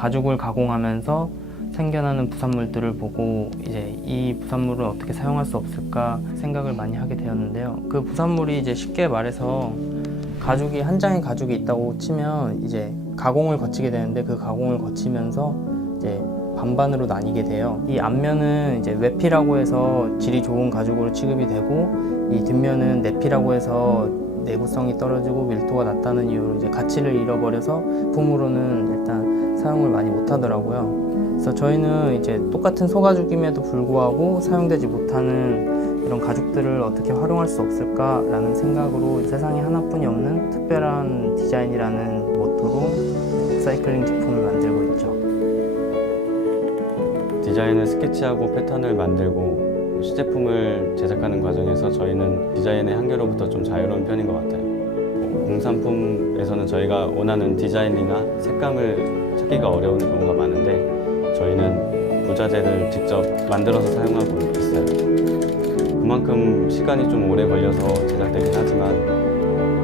가죽을 가공하면서 생겨나는 부산물들을 보고 이제 이 부산물을 어떻게 사용할 수 없을까 생각을 많이 하게 되었는데요. 그 부산물이 이제 쉽게 말해서 가죽이 한 장의 가죽이 있다고 치면 이제 가공을 거치게 되는데 그 가공을 거치면서 이제 반반으로 나뉘게 돼요. 이 앞면은 이제 외피라고 해서 질이 좋은 가죽으로 취급이 되고 이 뒷면은 내피라고 해서 내구성이 떨어지고 밀도가 낮다는 이유로 이제 가치를 잃어버려서 부품으로는 일단 사용을 많이 못 하더라고요. 그래서 저희는 이제 똑같은 소가죽임에도 불구하고 사용되지 못하는 이런 가죽들을 어떻게 활용할 수 없을까라는 생각으로 세상에 하나뿐이 없는 특별한 디자인이라는 모토로 사이클링 제품을 만들고 있죠. 디자인을 스케치하고 패턴을 만들고 시제품을 제작하는 과정에서 저희는 디자인의 한계로부터 좀 자유로운 편인 것 같아요. 공산품에서는 저희가 원하는 디자인이나 색감을 찾기가 어려운 경우가 많은데 저희는 부자재를 직접 만들어서 사용하고 있어요. 그만큼 시간이 좀 오래 걸려서 제작되긴 하지만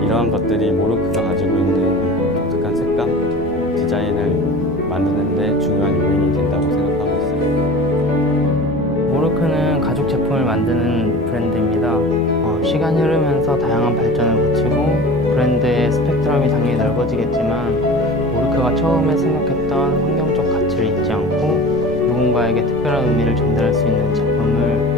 이러한 것들이 모르크가 가지고 있는 독특한 색감, 디자인을 만드는데 중요한 요인이 제품을 만드는 브랜드입니다. 어, 시간이 흐르면서 다양한 발전을 거치고 브랜드의 스펙트럼이 당연히 넓어지겠지만 모르크가 처음에 생각했던 환경적 가치를 잊지 않고 누군가에게 특별한 의미를 전달할 수 있는 제품을